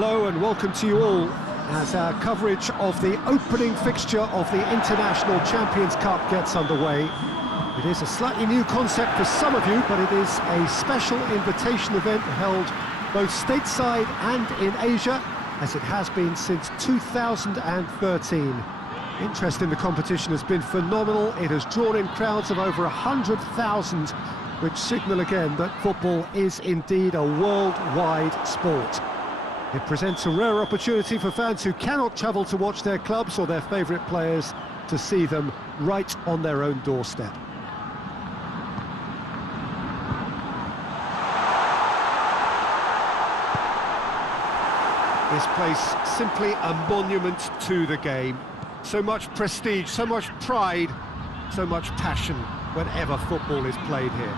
Hello and welcome to you all as our coverage of the opening fixture of the International Champions Cup gets underway. It is a slightly new concept for some of you, but it is a special invitation event held both stateside and in Asia, as it has been since 2013. Interest in the competition has been phenomenal. It has drawn in crowds of over 100,000, which signal again that football is indeed a worldwide sport. It presents a rare opportunity for fans who cannot travel to watch their clubs or their favourite players to see them right on their own doorstep. This place simply a monument to the game. So much prestige, so much pride, so much passion whenever football is played here.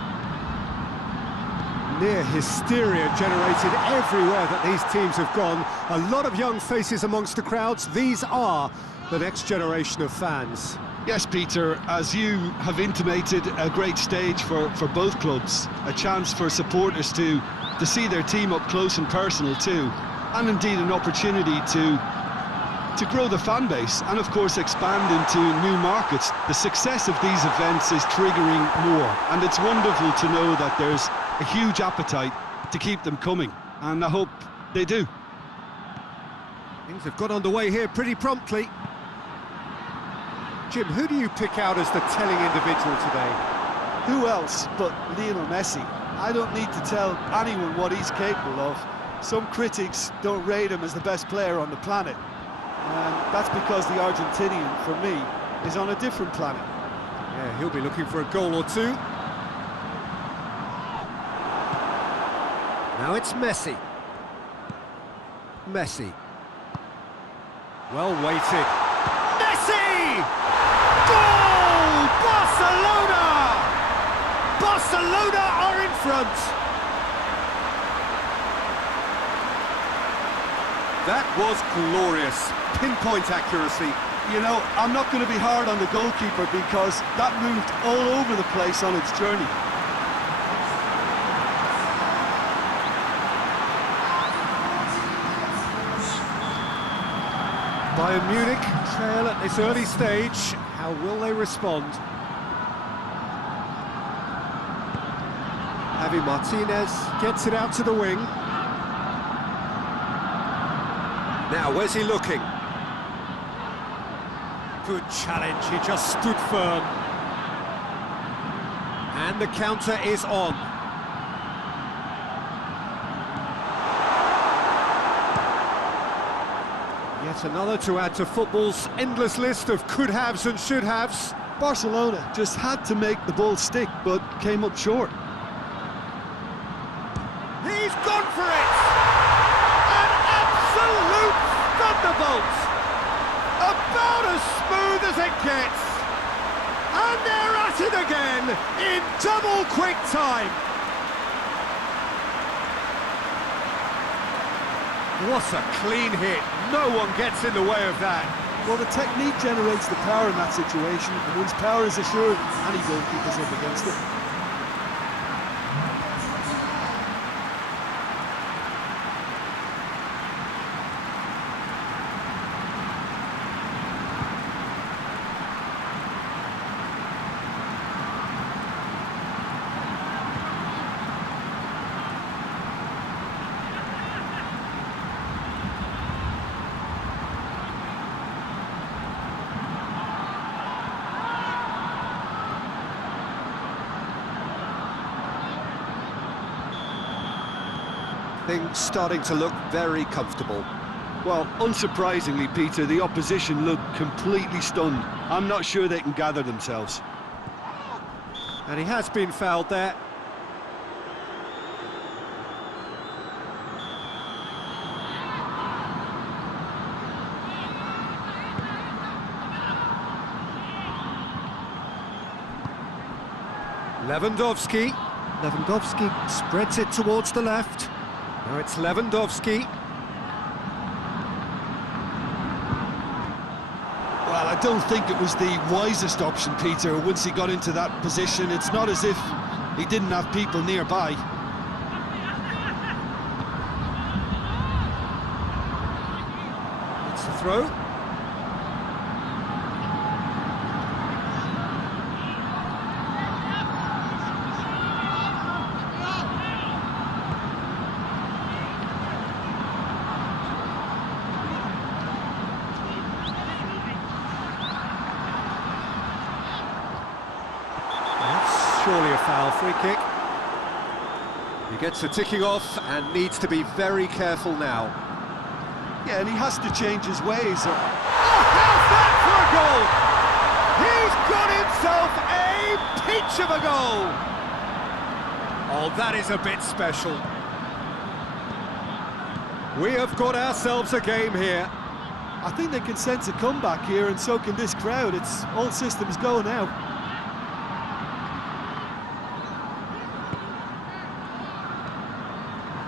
Near hysteria generated everywhere that these teams have gone. A lot of young faces amongst the crowds. These are the next generation of fans. Yes, Peter, as you have intimated, a great stage for both clubs. A chance for supporters to see their team up close and personal too. And indeed an opportunity to grow the fan base and of course expand into new markets. The success of these events is triggering more, and it's wonderful to know that there's a huge appetite to keep them coming, and I hope they do. Things have got underway here pretty promptly. Jim, who do you pick out as the telling individual today? Who else but Lionel Messi? I don't need to tell anyone what he's capable of. Some critics don't rate him as the best player on the planet, and that's because the Argentinian, for me, is on a different planet. Yeah, he'll be looking for a goal or two. Now it's Messi. Messi. Well weighted. Messi! Goal! Barcelona! Barcelona are in front. That was glorious. Pinpoint accuracy. You know, I'm not going to be hard on the goalkeeper because that moved all over the place on its journey. Bayern Munich trail at this early stage. How will they respond? Javi Martinez gets it out to the wing. Now, where's he looking? Good challenge, he just stood firm. And the counter is on. Yet another to add to football's endless list of could-haves and should-haves. Barcelona just had to make the ball stick, but came up short. He's gone for it! An absolute thunderbolt! About as smooth as it gets! And they're at it again, in double quick time! What a clean hit, no one gets in the way of that. Well, the technique generates the power in that situation, and once power is assured, any goalkeeper's up against it. Things starting to look very comfortable. Well, unsurprisingly, Peter, the opposition look completely stunned. I'm not sure they can gather themselves. And he has been fouled there. Lewandowski. Lewandowski spreads it towards the left. Now it's Lewandowski. Well, I don't think it was the wisest option, Peter, once he got into that position. It's not as if he didn't have people nearby. It's the throw. That's surely a foul. Free kick. He gets the ticking off and needs to be very careful now. Yeah, and he has to change his ways. Oh, how's that for a goal? He's got himself a peach of a goal! Oh, that is a bit special. We have got ourselves a game here. I think they can sense a comeback here, and so can this crowd. It's all systems go now.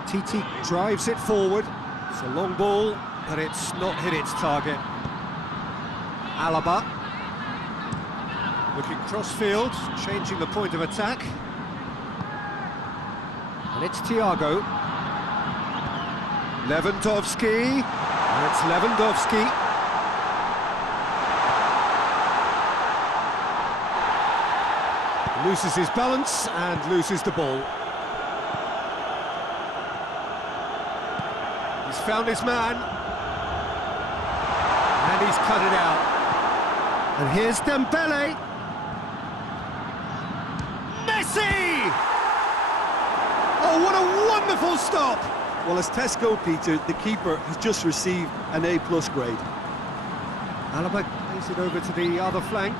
Titi drives it forward. It's a long ball, but it's not hit its target. Alaba. Looking cross-field, changing the point of attack. And it's Thiago. Lewandowski. And it's Lewandowski. Loses his balance and loses the ball. He's found his man. And he's cut it out. And here's Dembele. Messi! Oh, what a wonderful stop! Well, as Tesco, Peter, the keeper has just received an A+ grade. Alaba plays it over to the other flank.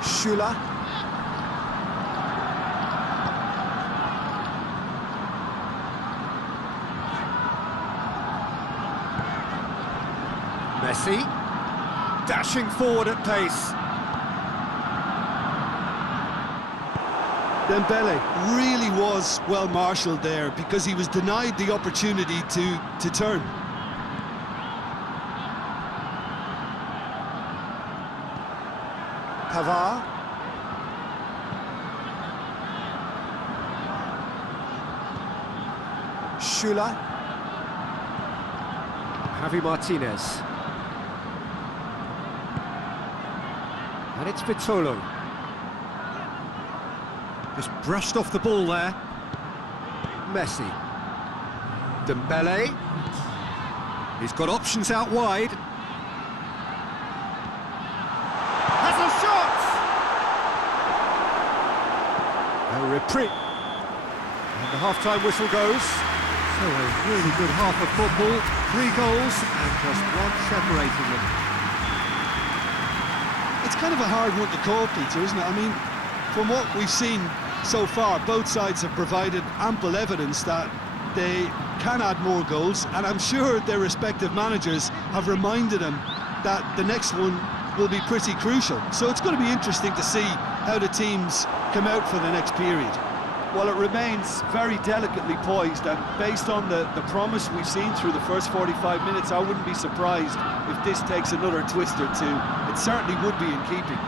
Schüller. Messi, dashing forward at pace. Dembele really was well marshalled there because he was denied the opportunity to turn. Pavard. Schüller. Javi Martinez. And it's Vitolo. Just brushed off the ball there. Messi. Dembele. He's got options out wide. Has a shot! A reprieve. And the half-time whistle goes. So a really good half of football. 3 goals and just one separating them. It's kind of a hard one to call, Peter, isn't it? I mean, from what we've seen so far, both sides have provided ample evidence that they can add more goals, and I'm sure their respective managers have reminded them that the next one will be pretty crucial. So it's going to be interesting to see how the teams come out for the next period. Well, it remains very delicately poised, and based on the promise we've seen through the first 45 minutes, I wouldn't be surprised if this takes another twist or two. It certainly would be in keeping.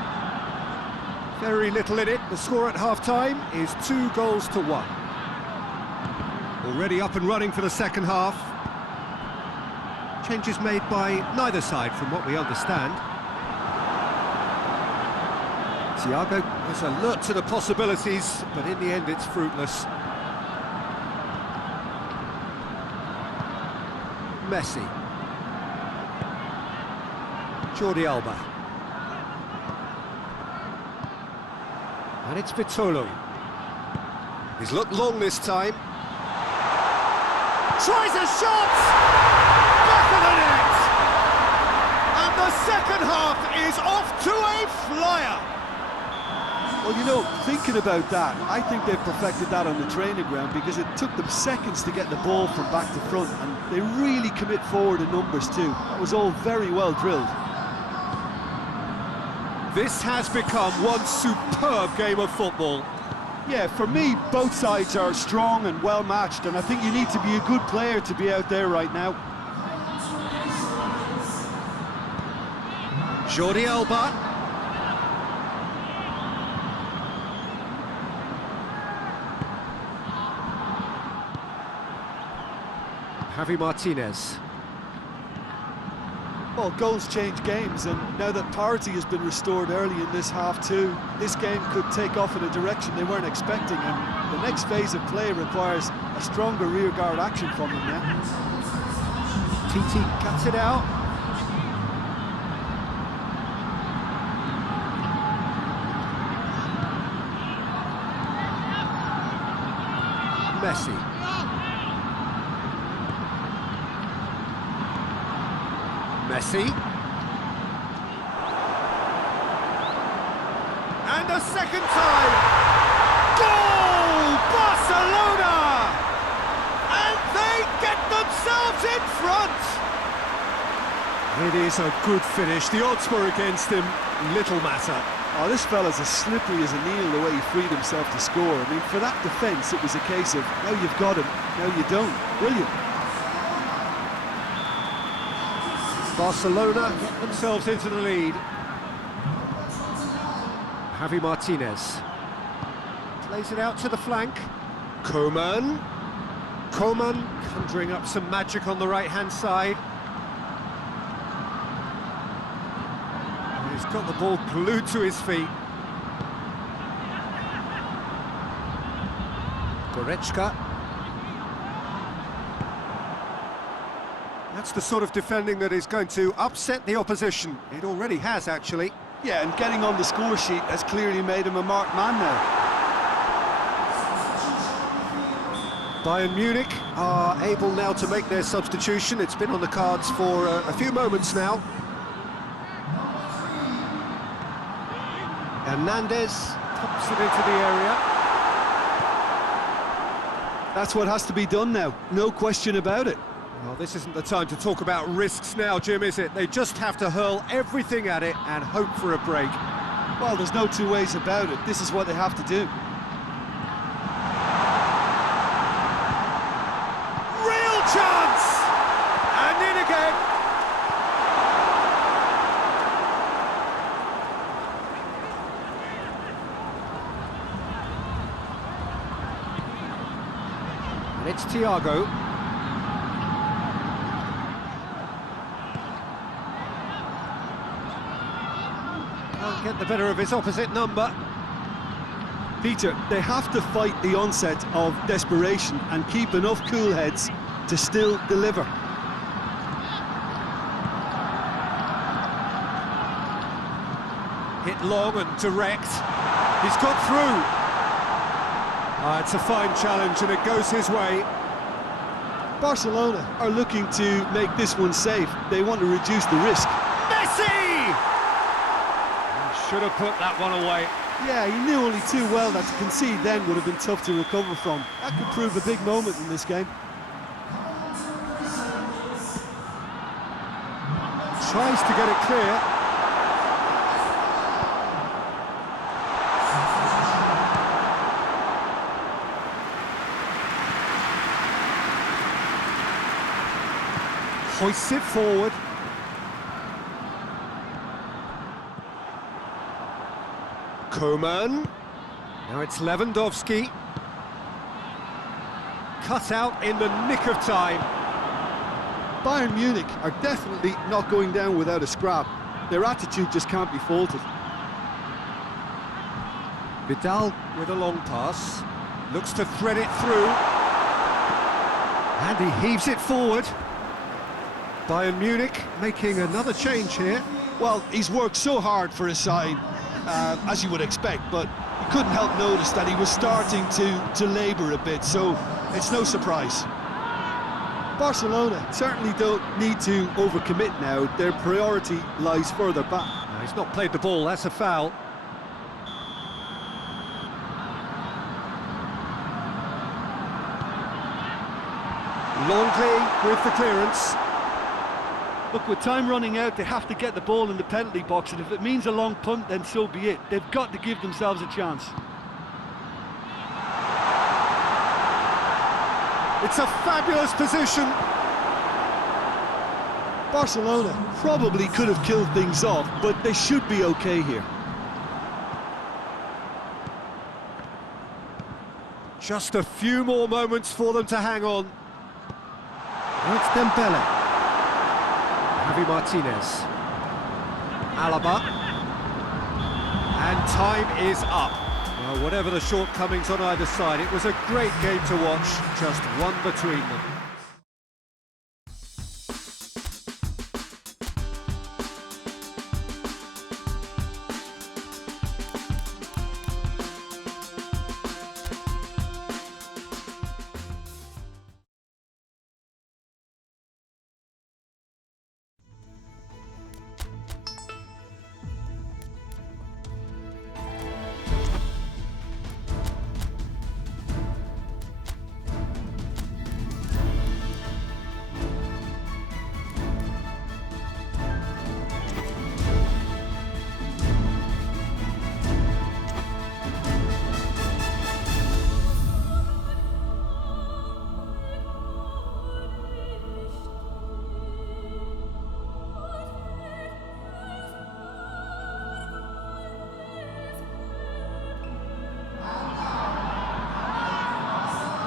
Very little in it. The score at half-time is 2-1. Already up and running for the second half. Changes made by neither side from what we understand. Thiago is alert to the possibilities, but in the end it's fruitless. Messi. Jordi Alba. And it's Vitolo. He's looked long this time. Tries a shot! Back of the net! And the second half is off to a flyer! Well, you know, thinking about that, I think they've perfected that on the training ground because it took them seconds to get the ball from back to front, and they really commit forward in numbers too. That was all very well drilled. This has become one superb game of football. Yeah, for me, both sides are strong and well matched, and I think you need to be a good player to be out there right now. Jordi Alba. Javi Martinez. Well, goals change games, and now that parity has been restored early in this half too, this game could take off in a direction they weren't expecting, and the next phase of play requires a stronger rearguard action from them now. TT cuts it out. Messi. Messi. And a second time. Goal! Barcelona! And they get themselves in front! It is a good finish. The odds were against him. Little matter. Oh, this fella's as slippery as a needle the way he freed himself to score. I mean, for that defence, it was a case of, now you've got him, now you don't. Brilliant. Barcelona get themselves into the lead. Javi Martinez plays it out to the flank. Koeman conjuring up some magic on the right-hand side. And he's got the ball glued to his feet. Goretzka. That's the sort of defending that is going to upset the opposition. It already has, actually. Yeah, and getting on the score sheet has clearly made him a marked man now. Bayern Munich are able now to make their substitution. It's been on the cards for a few moments now. Hernandez pops it into the area. That's what has to be done now, no question about it. Well, this isn't the time to talk about risks now, Jim, is it? They just have to hurl everything at it and hope for a break. Well, there's no two ways about it. This is what they have to do. Real chance! And in again! And it's Thiago. Can't get the better of his opposite number. Peter, they have to fight the onset of desperation and keep enough cool heads to still deliver. Hit long and direct. He's got through. It's a fine challenge and it goes his way. Barcelona are looking to make this one safe. They want to reduce the risk. Messi! He should have put that one away. Yeah, he knew only too well that to concede then would have been tough to recover from. That could prove a big moment in this game. Tries to get it clear. Hoists it forward. Koeman. Now it's Lewandowski. Cut out in the nick of time. Bayern Munich are definitely not going down without a scrap. Their attitude just can't be faulted. Vidal with a long pass. Looks to thread it through. And he heaves it forward. Bayern Munich making another change here. Well, he's worked so hard for his side, as you would expect, but you couldn't help notice that he was starting to labour a bit, so it's no surprise. Barcelona certainly don't need to overcommit now. Their priority lies further back. No, he's not played the ball, that's a foul. Longley with the clearance. Look, with time running out, they have to get the ball in the penalty box, and if it means a long punt, then so be it. They've got to give themselves a chance. It's a fabulous position. Barcelona probably could have killed things off, but they should be okay here. Just a few more moments for them to hang on. Now it's Dembele. Javi Martinez. Alaba. And time is up. Well, whatever the shortcomings on either side, it was a great game to watch, just one between them.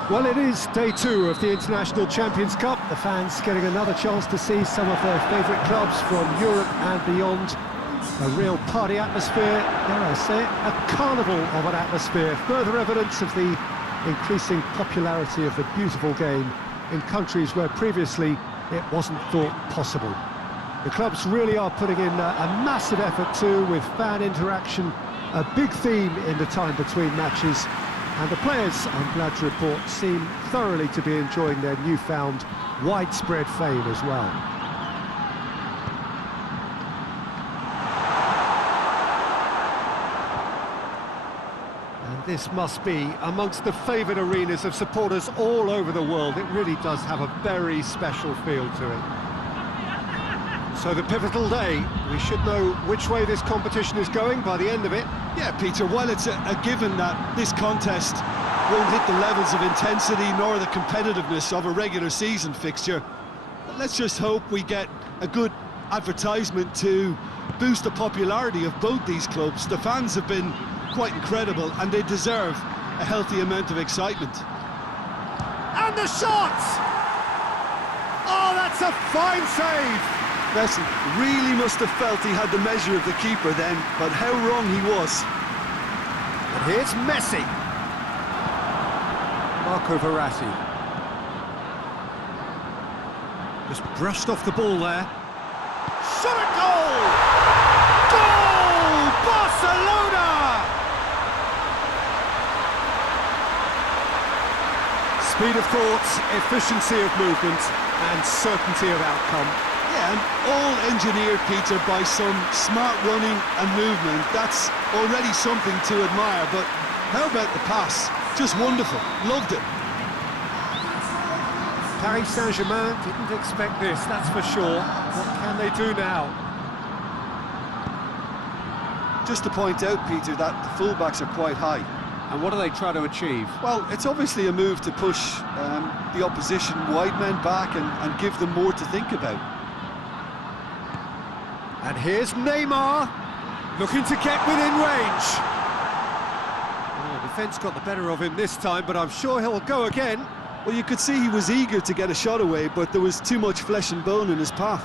Well, it is day two of the International Champions Cup. The fans getting another chance to see some of their favourite clubs from Europe and beyond. A real party atmosphere, dare I say it, a carnival of an atmosphere. Further evidence of the increasing popularity of the beautiful game in countries where previously it wasn't thought possible. The clubs really are putting in a massive effort too, with fan interaction, a big theme in the time between matches. And the players, I'm glad to report, seem thoroughly to be enjoying their newfound widespread fame as well. And this must be amongst the favoured arenas of supporters all over the world. It really does have a very special feel to it. So the pivotal day, we should know which way this competition is going by the end of it. Yeah, Peter, while it's a given that this contest won't hit the levels of intensity nor the competitiveness of a regular season fixture, let's just hope we get a good advertisement to boost the popularity of both these clubs. The fans have been quite incredible and they deserve a healthy amount of excitement. And the shot! Oh, that's a fine save! Messi really must have felt he had the measure of the keeper then, but how wrong he was. And here's Messi. Marco Verratti. Just brushed off the ball there. Shot at goal! Goal! Barcelona! Speed of thought, efficiency of movement, and certainty of outcome. Yeah, and all engineered, Peter, by some smart running and movement. That's already something to admire, but how about the pass? Just wonderful. Loved it. Paris Saint-Germain didn't expect this, that's for sure. What can they do now? Just to point out, Peter, that the fullbacks are quite high. And what are they trying to achieve? Well, it's obviously a move to push the opposition wide men back and give them more to think about. And here's Neymar, looking to get within range. Oh, the defence got the better of him this time, but I'm sure he'll go again. Well, you could see he was eager to get a shot away, but there was too much flesh and bone in his path.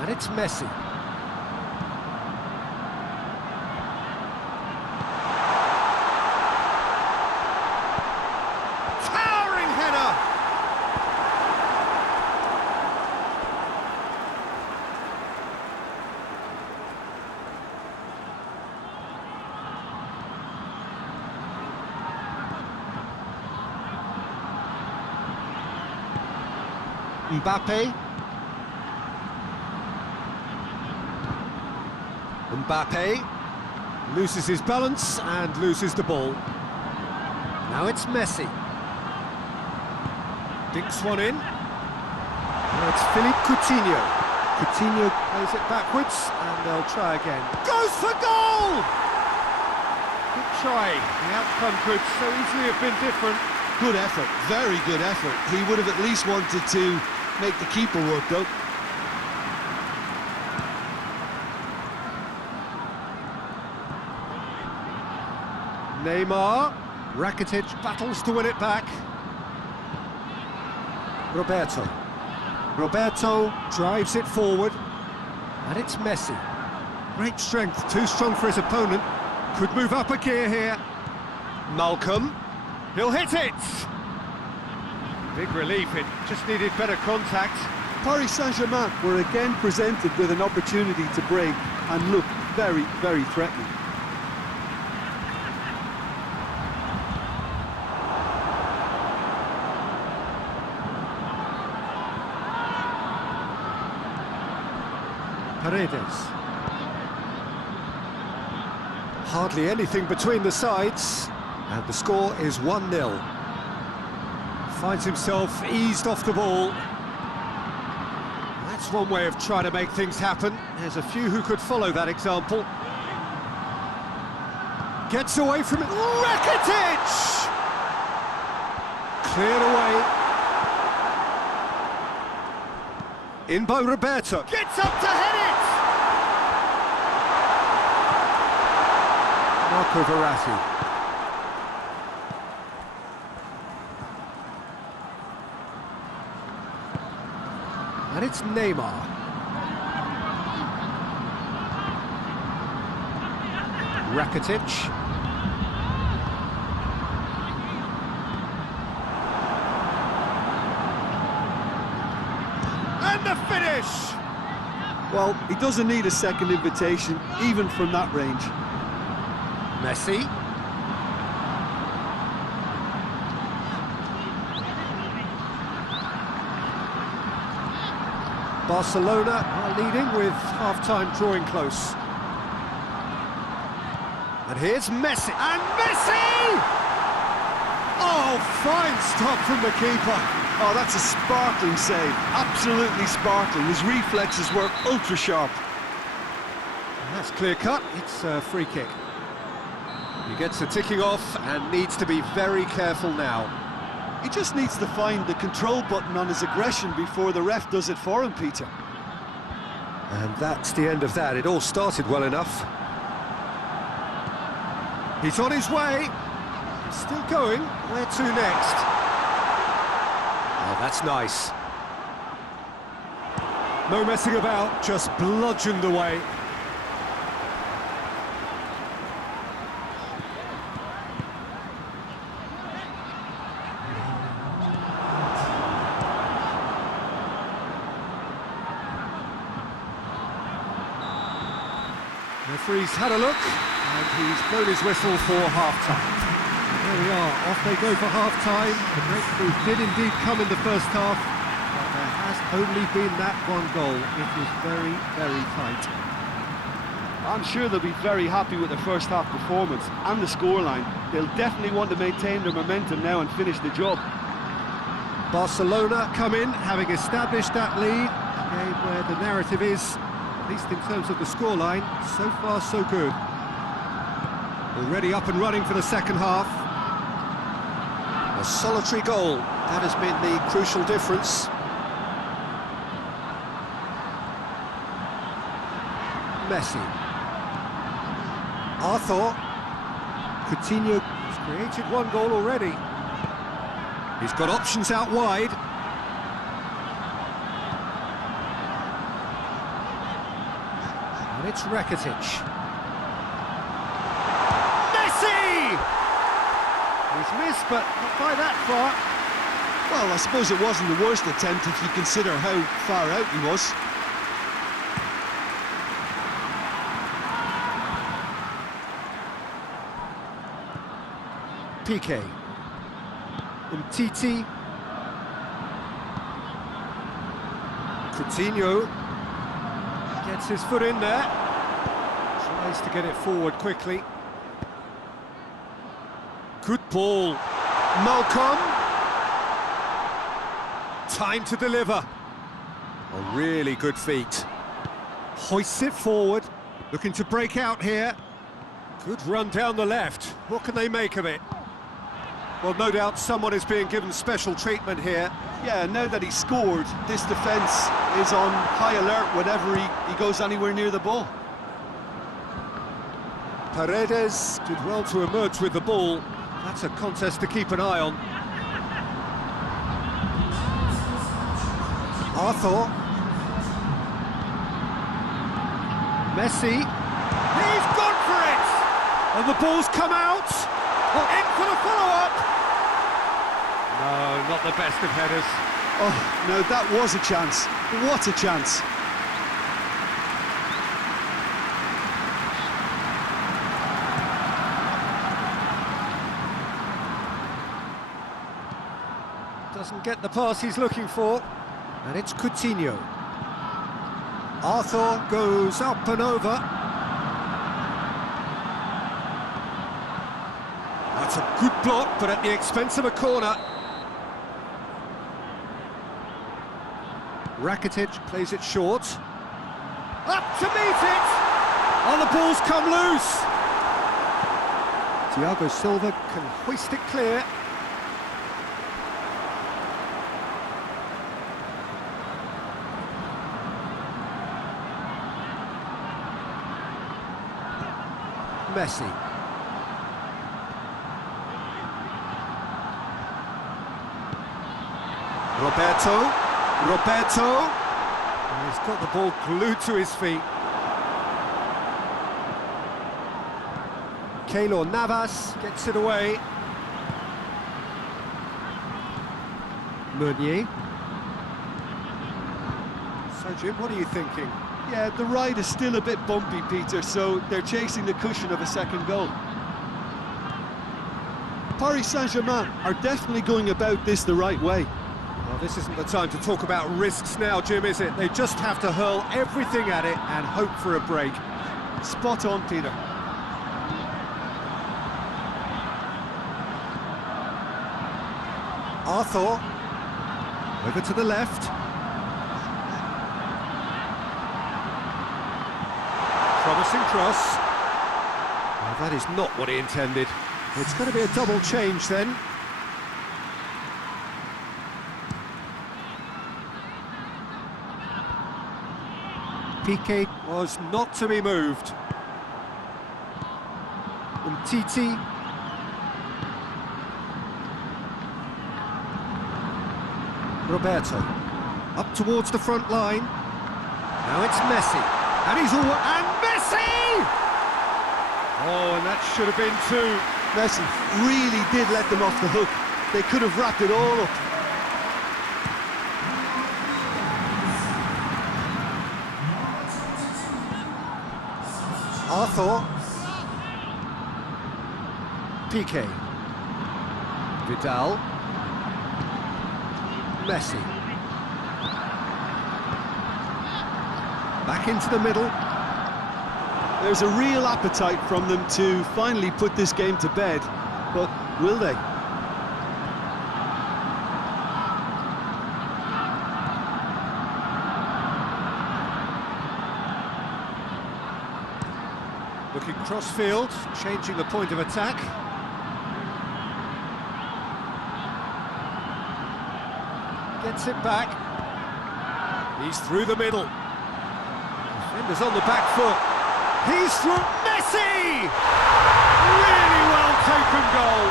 And it's Messi. Towering header! Mbappe. Mbappe loses his balance and loses the ball. Now it's Messi. Dinks one in. Now it's Philippe Coutinho. Coutinho plays it backwards and they'll try again. Goes for goal! Good try. The outcome could so easily have been different. Good effort, very good effort. He would have at least wanted to make the keeper work, though. Neymar. Rakitic battles to win it back. Roberto. Roberto drives it forward. And it's Messi. Great strength, too strong for his opponent. Could move up a gear here. Malcolm. He'll hit it! Big relief, it just needed better contact. Paris Saint-Germain were again presented with an opportunity to break and look very, very threatening. Paredes. Hardly anything between the sides, and the score is 1-0. Finds himself eased off the ball. That's one way of trying to make things happen. There's a few who could follow that example. Gets away from it. Rakitic! Cleared away. In by Roberto. Gets up to head it! Marco Verratti. And it's Neymar. Rakitic. And the finish! Well, he doesn't need a second invitation, even from that range. Messi. Barcelona are leading with half-time drawing close. And here's Messi. And Messi! Oh, fine stop from the keeper. Oh, that's a sparkling save. Absolutely sparkling. His reflexes were ultra-sharp. And that's clear-cut. It's a free kick. He gets the ticking off and needs to be very careful now. He just needs to find the control button on his aggression before the ref does it for him, Peter. And that's the end of that. It all started well enough. He's on his way. Still going. Where to next? Oh, that's nice. No messing about, just bludgeoned away. Referee's had a look, and he's blown his whistle for half-time. There we are, off they go for half-time. The breakthrough did indeed come in the first half, but there has only been that one goal. It was very, very tight. I'm sure they'll be very happy with their first half performance and the scoreline. They'll definitely want to maintain their momentum now and finish the job. Barcelona come in, having established that lead. A game where the narrative is, at least in terms of the scoreline, so far so good. Already up and running for the second half. A solitary goal, that has been the crucial difference. Messi. Arthur. Coutinho has created one goal already. He's got options out wide. And it's Rakitic. Messi! He's missed, but not by that far. Well, I suppose it wasn't the worst attempt if you consider how far out he was. Piqué. Umtiti. Coutinho gets his foot in there. Tries to get it forward quickly. Good ball. Malcolm. Time to deliver. A really good feat. Hoists it forward. Looking to break out here. Good run down the left. What can they make of it? Well, no doubt someone is being given special treatment here. Yeah, now that he's scored, this defence is on high alert whenever he goes anywhere near the ball. Paredes did well to emerge with the ball. That's a contest to keep an eye on. Arthur. Messi. He's gone for it! And the ball's come out. In for the follow-up. No, not the best of headers. Oh, no, that was a chance. What a chance. Doesn't get the pass he's looking for. And it's Coutinho. Arthur goes up and over. That's a good block, but at the expense of a corner. Rakitic plays it short. Up to meet it! Oh, the ball's come loose! Thiago Silva can hoist it clear. Messi. Roberto. And he's got the ball glued to his feet. Keylor Navas gets it away. Meunier. So Jim, what are you thinking? Yeah, the ride is still a bit bumpy, Peter, so they're chasing the cushion of a second goal. Paris Saint-Germain are definitely going about this the right way. Well, this isn't the time to talk about risks now, Jim, is it? They just have to hurl everything at it and hope for a break. Spot on, Peter. Arthur. Over to the left. Promising cross. Well, that is not what he intended. It's going to be a double change then. Piqué was not to be moved. Umtiti. Roberto. Up towards the front line. Now it's Messi. And he's all... And Messi! Oh, and that should have been two. Messi really did let them off the hook. They could have wrapped it all up. Arthur. Piqué. Vidal. Messi. Back into the middle. There's a real appetite from them to finally put this game to bed, but will they? Looking cross-field, changing the point of attack. Gets it back. He's through the middle. Defender's on the back foot. He's through. Messi! Really well taken goal.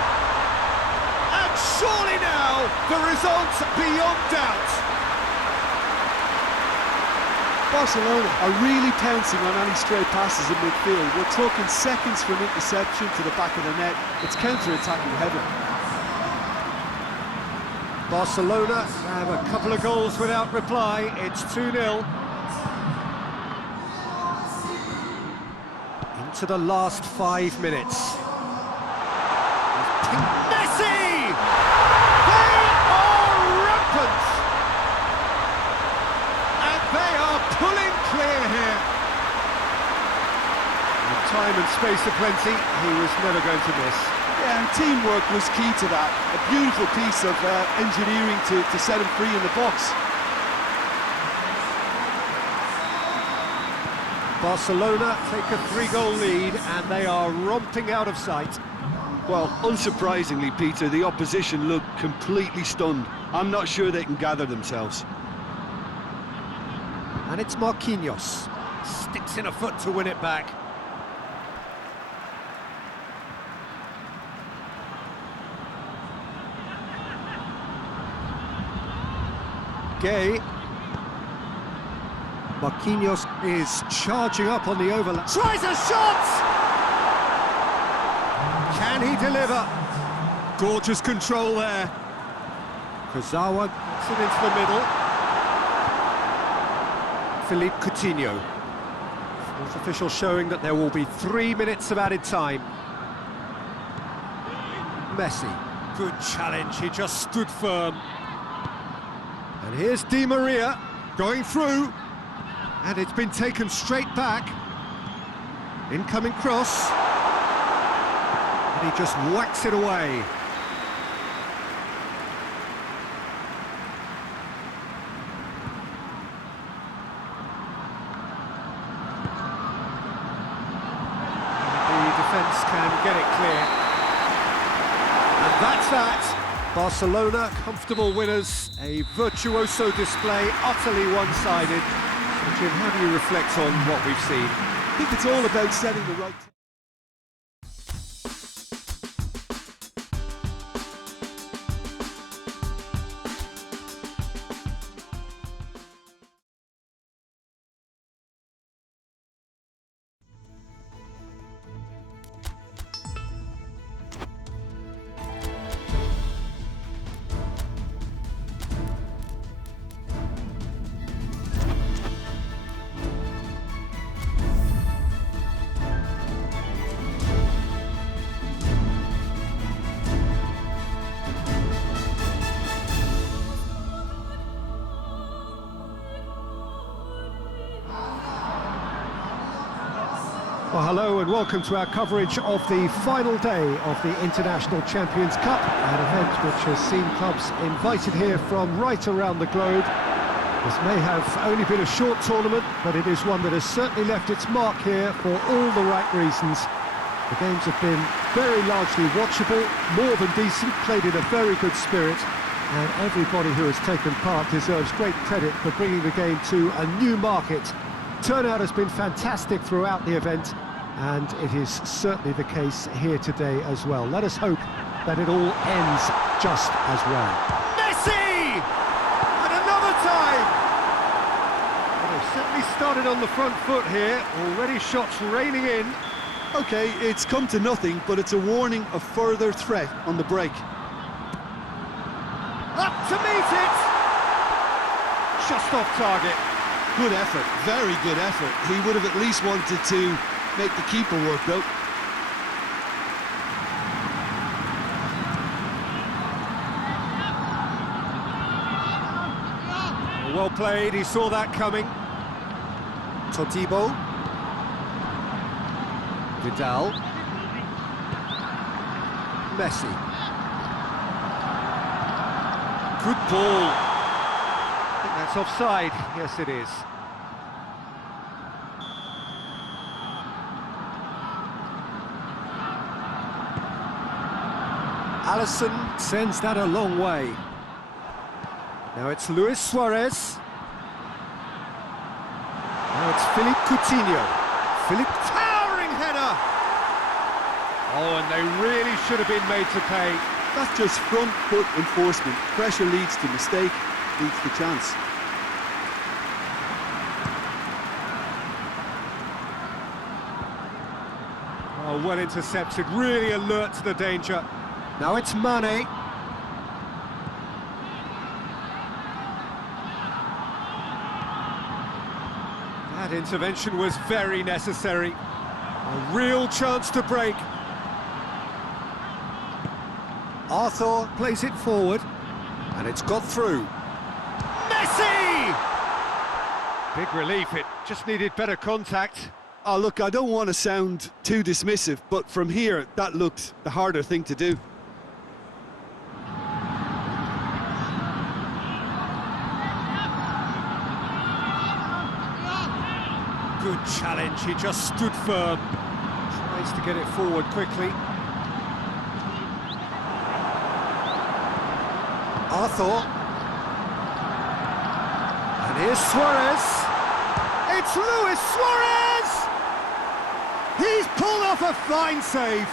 And surely now the result's beyond doubt. Barcelona are really pouncing on any stray passes in midfield. We're talking seconds from interception to the back of the net. It's counter-attacking heaven. Barcelona have a couple of goals without reply. It's 2-0. Into the last 5 minutes. Messi! They are rampant! And they are pulling clear here. With time and space aplenty, he was never going to miss. Yeah, and teamwork was key to that. A beautiful piece of engineering to set him free in the box. Barcelona take a 3-goal lead and they are romping out of sight. Well, unsurprisingly, Peter, the opposition look completely stunned. I'm not sure they can gather themselves. And it's Marquinhos. Sticks in a foot to win it back. Gay. Marquinhos is charging up on the overlap. Tries a shot! Can he deliver? Gorgeous control there. Kurzawa gets it into the middle. Philippe Coutinho. Fourth official showing that there will be 3 minutes of added time. Messi. Good challenge, he just stood firm. And here's Di Maria going through. And it's been taken straight back. Incoming cross. And he just whacks it away. The defence can get it clear. And that's that. Barcelona, comfortable winners. A virtuoso display, utterly one-sided. So Jim, how do you reflect on what we've seen? I think it's all about setting the right... Well, hello and welcome to our coverage of the final day of the International Champions Cup, an event which has seen clubs invited here from right around the globe. This may have only been a short tournament, but it is one that has certainly left its mark here for all the right reasons. The games have been very largely watchable, more than decent, played in a very good spirit, and everybody who has taken part deserves great credit for bringing the game to a new market. Turnout has been fantastic throughout the event, and it is certainly the case here today as well. Let us hope that it all ends just as well. Messi! And another time! Well, they've certainly started on the front foot here, already shots raining in. OK, it's come to nothing, but it's a warning of further threat on the break. Up to meet it! Just off target. Good effort, very good effort. He would have at least wanted to make the keeper work, though. Well played, he saw that coming. Todibo. Vidal. Messi. Good ball. I think that's offside. Yes, it is. Alisson sends that a long way. Now it's Luis Suarez. Now it's Philippe Coutinho. Philippe, towering header! Oh, and they really should have been made to pay. That's just front foot enforcement. Pressure leads to mistake, leads to chance. Oh, well intercepted, really alert to the danger. Now it's Mane. That intervention was very necessary. A real chance to break. Arthur plays it forward, and it's got through. Messi! Big relief, it just needed better contact. Oh, look, I don't want to sound too dismissive, but from here, that looked the harder thing to do. Good challenge, he just stood firm. Tries to get it forward quickly. Arthur. And here's Suarez. It's Luis Suarez! He's pulled off a fine save.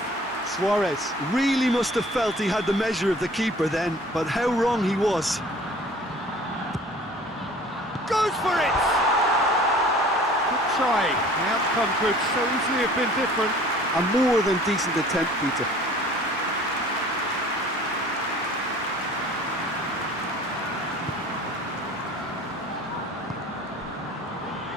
Suarez really must have felt he had the measure of the keeper then, but how wrong he was. goes for it! Good try. The outcome could so easily have been different. A more than decent attempt, Peter.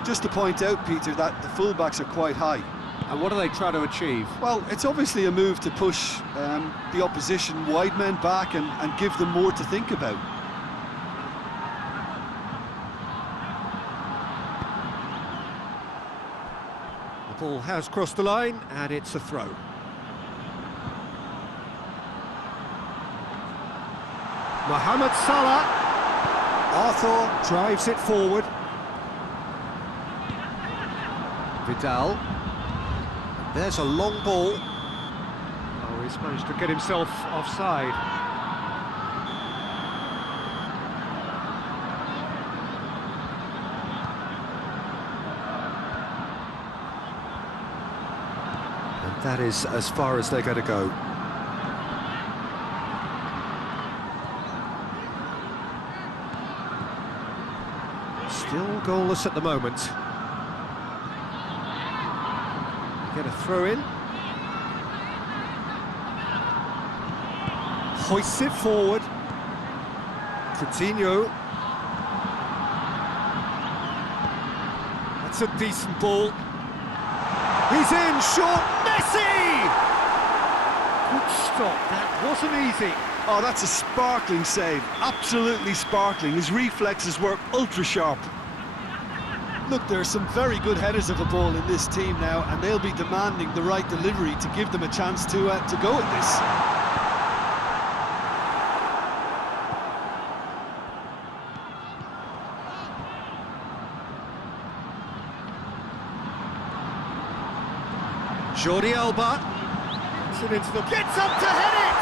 Just to point out, Peter, that the fullbacks are quite high. And what do they try to achieve? Well, it's obviously a move to push the opposition wide men back and give them more to think about. The ball has crossed the line, and it's a throw. Mohamed Salah. Arthur drives it forward. Vidal. There's a long ball. Oh, he's managed to get himself offside. And that is as far as they're going to go. Still goalless at the moment. Get a throw in. Hoists it forward. Coutinho. That's a decent ball. He's in, short, Messi! Good stop, that wasn't easy. Oh, that's a sparkling save, absolutely sparkling. His reflexes were ultra sharp. Look, there are some very good headers of a ball in this team now, and they'll be demanding the right delivery to give them a chance to go at this. Jordi Alba. Gets up to head it!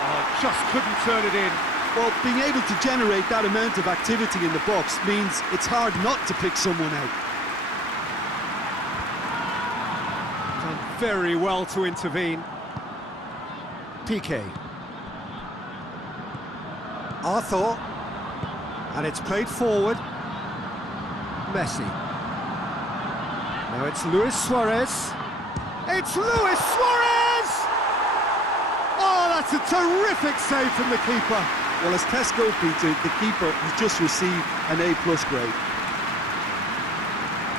Oh, just couldn't turn it in. Well, being able to generate that amount of activity in the box means it's hard not to pick someone out. Done very well to intervene. Piqué. Arthur. And it's played forward. Messi. Now it's Luis Suarez. It's Luis Suarez! Oh, that's a terrific save from the keeper. Well, as tests go, Peter, the keeper has just received an A+ grade.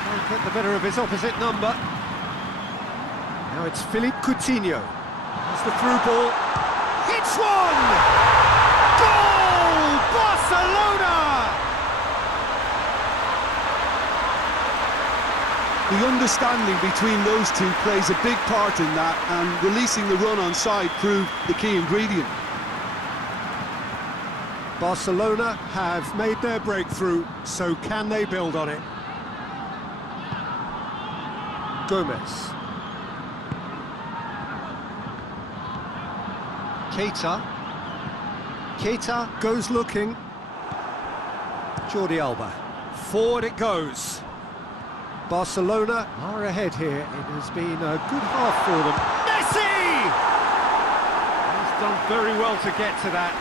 Can't get the better of his opposite number. Now it's Philippe Coutinho. That's the through ball. Hits one! Goal! Barcelona! The understanding between those two plays a big part in that, and releasing the run on side proved the key ingredient. Barcelona have made their breakthrough, so can they build on it? Gomez. Keita. Keita goes looking. Jordi Alba. Forward it goes. Barcelona are ahead here. It has been a good half for them. Messi! He's done very well to get to that.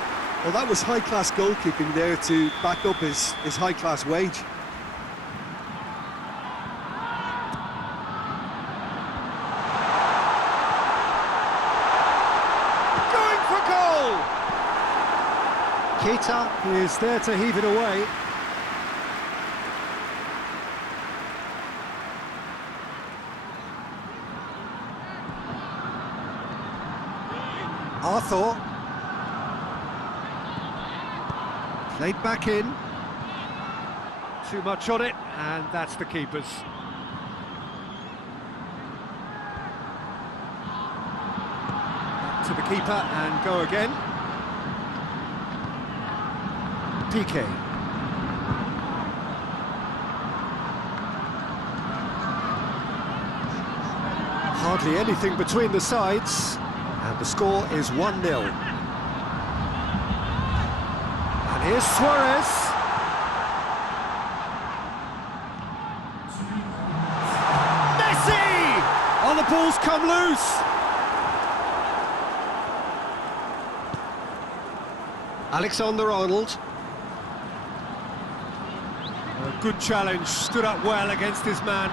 Well, that was high-class goalkeeping there to back up his high-class wage. Going for goal! Keita is there to heave it away. Arthur. Played back in. Too much on it, and that's the keeper's. Back to the keeper and go again. Piqué. Hardly anything between the sides, and the score is 1-0. And here's Suarez. Messi! Oh, the ball's come loose. Alexander-Arnold. good challenge, stood up well against his man.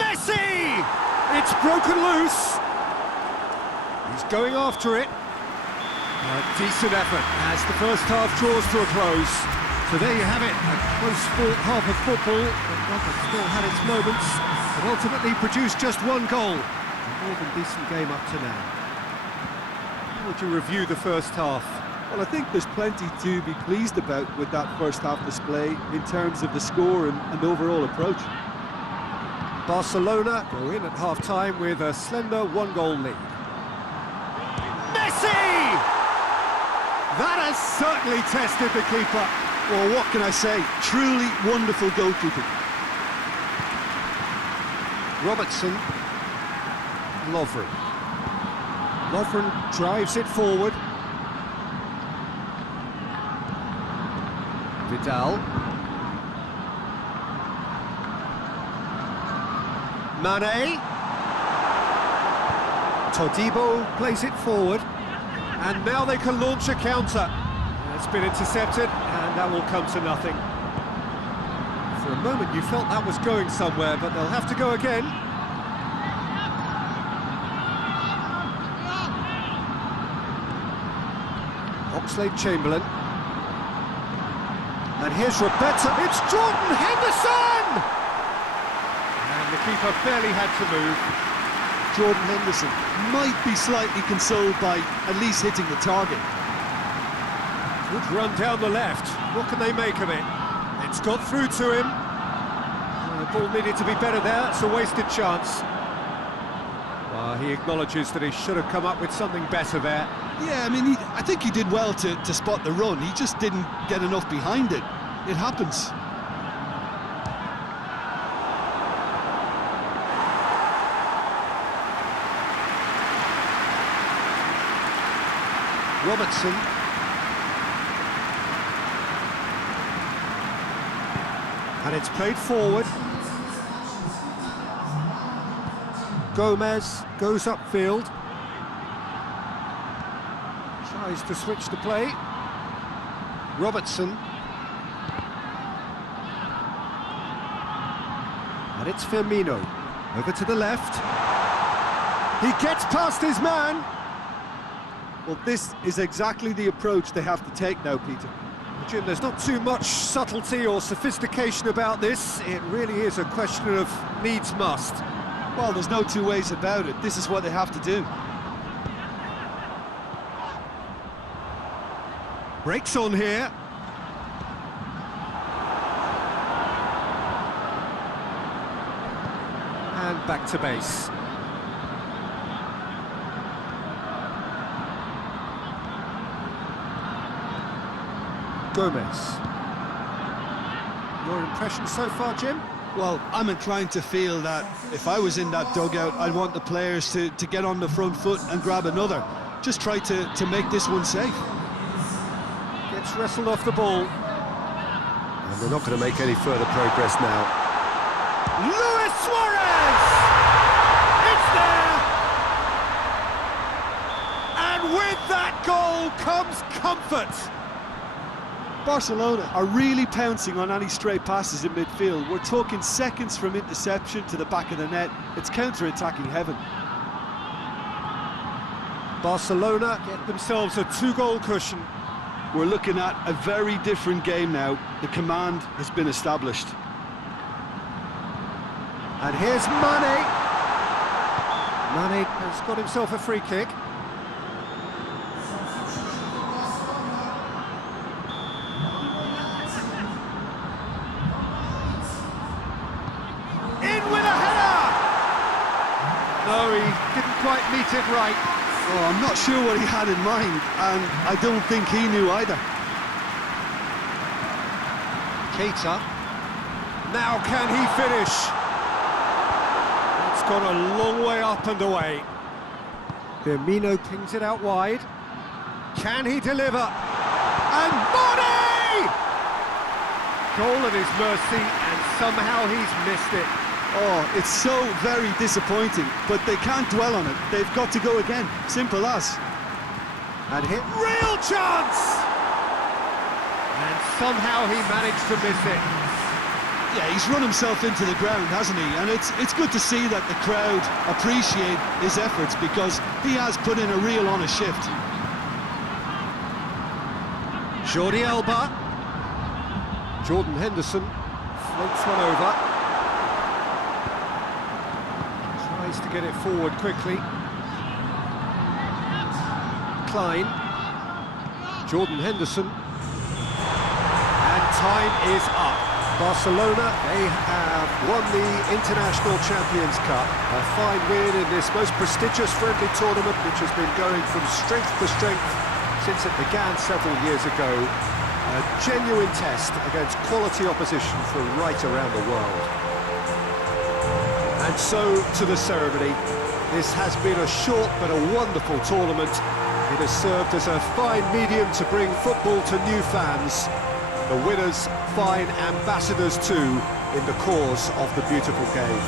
Messi! It's broken loose. He's going after it. A decent effort as the first half draws to a close. So there you have it, a close-fought half of football. One that still had its moments, but ultimately produced just one goal. A more than decent game up to now. How would you review the first half? Well, I think there's plenty to be pleased about with that first half display in terms of the score and overall approach. Barcelona go in at half-time with a slender one-goal lead. Messi! That has certainly tested the keeper. Well, what can I say? Truly wonderful goalkeeping. Robertson. Lovren. Lovren drives it forward. Vidal. Mane. Todibo plays it forward. And now they can launch a counter. It's been intercepted, and that will come to nothing. For a moment you felt that was going somewhere, but they'll have to go again. Oxlade-Chamberlain. And here's Roberto. It's Jordan Henderson! And the keeper barely had to move. Jordan Henderson might be slightly consoled by at least hitting the target. Good run down the left. What can they make of it? It's got through to him. The ball needed to be better there. It's a wasted chance. He acknowledges that he should have come up with something better there. Yeah, I mean, I think he did well to spot the run. He just didn't get enough behind it. It happens. Robertson. And it's played forward. Gomez goes upfield. Tries to switch the play. Robertson. And it's Firmino. Over to the left. He gets past his man. Well, this is exactly the approach they have to take now, Peter. Jim, there's not too much subtlety or sophistication about this. It really is a question of needs must. Well, there's no two ways about it. This is what they have to do. Breaks on here. And back to base. Gomez. Your impression so far, Jim? Well, I'm inclined to feel that if I was in that dugout, I'd want the players to get on the front foot and grab another. Just try to make this one safe. Gets wrestled off the ball. And they're not going to make any further progress now. Luis Suarez! It's there! And with that goal comes comfort. Barcelona are really pouncing on any stray passes in midfield. We're talking seconds from interception to the back of the net. It's counter-attacking heaven. Barcelona get themselves a two-goal cushion. We're looking at a very different game now. The command has been established. And here's Mane. Mane has got himself a free kick. No, he didn't quite meet it right. Oh, I'm not sure what he had in mind, and I don't think he knew either. Keita. Now can he finish? It's gone a long way up and away. Firmino pings it out wide. Can he deliver? And Mane! Goal at his mercy, and somehow he's missed it. Oh, it's so very disappointing, but they can't dwell on it. They've got to go again. Simple as. And hit, real chance! And somehow he managed to miss it. Yeah, he's run himself into the ground, hasn't he? And it's good to see that the crowd appreciate his efforts, because he has put in a real honest shift. Jordi Alba. Jordan Henderson floats one over. Tries to get it forward quickly. Klein. Jordan Henderson. And time is up. Barcelona, they have won the International Champions Cup. A fine win in this most prestigious friendly tournament, which has been going from strength to strength since it began several years ago. A genuine test against quality opposition from right around the world. And so to the ceremony. This has been a short but a wonderful tournament. It has served as a fine medium to bring football to new fans. The winners, fine ambassadors too, in the cause of the beautiful game.